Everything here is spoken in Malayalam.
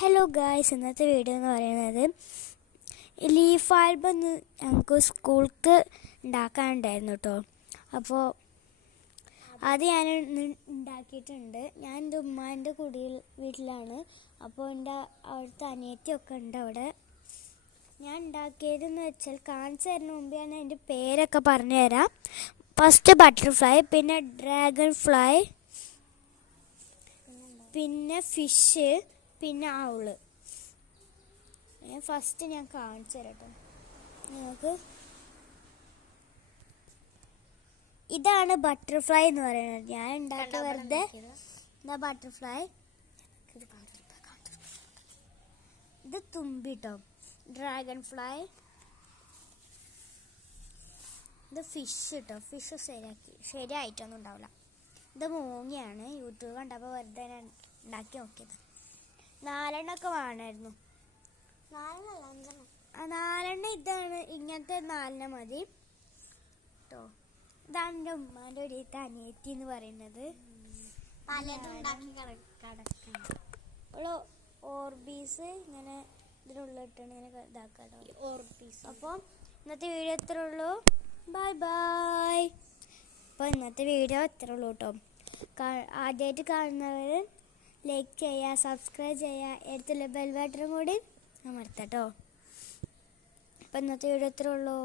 ഹലോ ഗായ്സ്, ഇന്നത്തെ വീഡിയോ എന്ന് പറയുന്നത് ലീഫ് ആൽബം ഞങ്ങൾക്ക് സ്കൂൾക്ക് ഉണ്ടാക്കാനുണ്ടായിരുന്നു കേട്ടോ. അപ്പോൾ അത് ഞാൻ ഉണ്ടാക്കിയിട്ടുണ്ട്. ഞാൻ എൻ്റെ ഉമ്മാൻ്റെ വീട്ടിലാണ്. അപ്പോൾ അവിടുത്തെ അനിയത്തിയൊക്കെ ഉണ്ട് അവിടെ. ഞാൻ ഉണ്ടാക്കിയതെന്ന് വെച്ചാൽ കാണിച്ചു തരുന്ന മുമ്പ് ഞാൻ അതിൻ്റെ പേരൊക്കെ പറഞ്ഞു തരാം. ഫസ്റ്റ് ബട്ടർഫ്ലൈ, പിന്നെ ഡ്രാഗൺ ഫ്ലൈ, പിന്നെ ഫിഷ്, പിന്നെ ഔള്. ഫസ്റ്റ് ഞാൻ കാണിച്ചു തരാം നിങ്ങൾക്ക്. ഇതാണ് ബട്ടർഫ്ലൈ എന്ന് പറയുന്നത്. ഞാൻ ഉണ്ടാക്കിയ വെറുതെ ബട്ടർഫ്ലൈ. ഇത് തുമ്പി കേട്ടോ. Dragon fly. ഇത് ഫിഷ് കേട്ടോ. ഫിഷ് ശരിയായിട്ടൊന്നും ഉണ്ടാവില്ല. ഇത് മൂങ്ങയാണ്. യൂട്യൂബ് കണ്ടപ്പോൾ വെറുതെ ഞാൻ ഉണ്ടാക്കി നോക്കിയത്. 4 എണ്ണമൊക്കെ വേണമായിരുന്നു. 4 ഇതാണ്. ഇങ്ങനത്തെ 4 മതി കേട്ടോ. ഇതാണ് എൻ്റെ ഉമ്മാൻ്റെ ഒരിടത്തെ അനിയത്തി എന്ന് പറയുന്നത്. ഓർബീസ് ഇങ്ങനെ ഇതിനുള്ളിട്ടാണ് ഇങ്ങനെ ഇതാക്കാട്ടോ ഓർബീസ്. അപ്പോൾ ഇന്നത്തെ വീഡിയോ ഇത്രേ ഉള്ളൂ. Bye bye. അപ്പോൾ ഇന്നത്തെ വീഡിയോ ഇത്രേ ഉള്ളൂ കേട്ടോ. ആദ്യമായിട്ട് കാണുന്നവർ ലൈക്ക് ചെയ്യുക, സബ്സ്ക്രൈബ് ചെയ്യുക, അടുത്തുള്ള ബെൽ ബട്ടണും കൂടി അമർത്താം കേട്ടോ. അപ്പോൾ ഇന്നത്തെ വീഡിയോ ഇത്രേ ഉള്ളൂ.